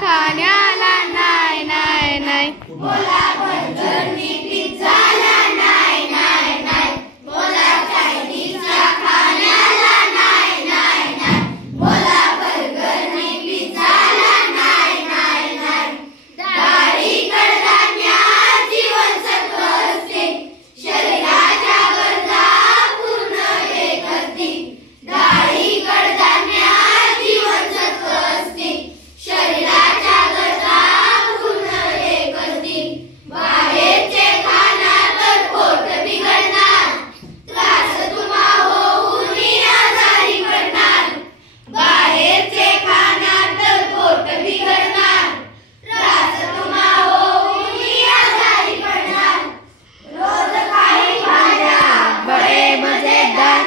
खाण्याला नाही नाही नाही, बोला बर्गरनी पिझ्झाला नाही नाही नाही, बोला चायनीजच्या खाण्याला नाही नाही नाही, बोला बर्गरनी पिझ्झाला नाही नाही नाही. डाळी कडधान्यात जीवनसत्व असते, शरीराच्या गरजा पूर्ण हे करते. डाळी कडधान्यात जीवनसत्व असते, शरीराच्या गरजा पूर्ण हे करते. बाहेरचे खाणार तर पोट बिघडणार, त्रास तुम्हा होऊन आजारी पडणार. बाहेरचे खाणार तर पोट बिघडणार, त्रास तुम्हा होऊन आजारी पडणार. रोज काही भाज्या फळे मजेदार,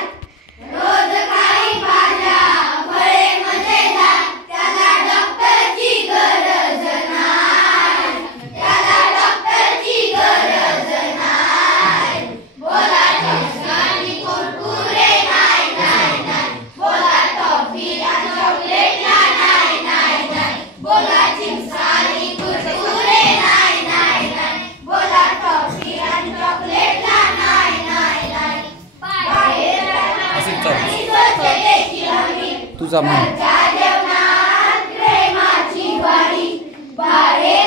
रोज काही भाज्या फळे मजेदार, त्याला डॉक्टरची गरज नाही, त्याला डॉक्टरची गरज नाही. बोला चिप्स आणि कुरकुरे नाही नाही नाही, बोला टॉफी आणि चॉकलेटला नाही नाही नाही, बोला चिप्स आणि कुरकुरे नाही नाही नाही, बोला टॉफी आणि चॉकलेटला नाही नाही नाही. बाहेर स्वच्छतेची हमी, तुझा म्हण. घरच्या जेवणात प्रेमाची वाढी. बाहेर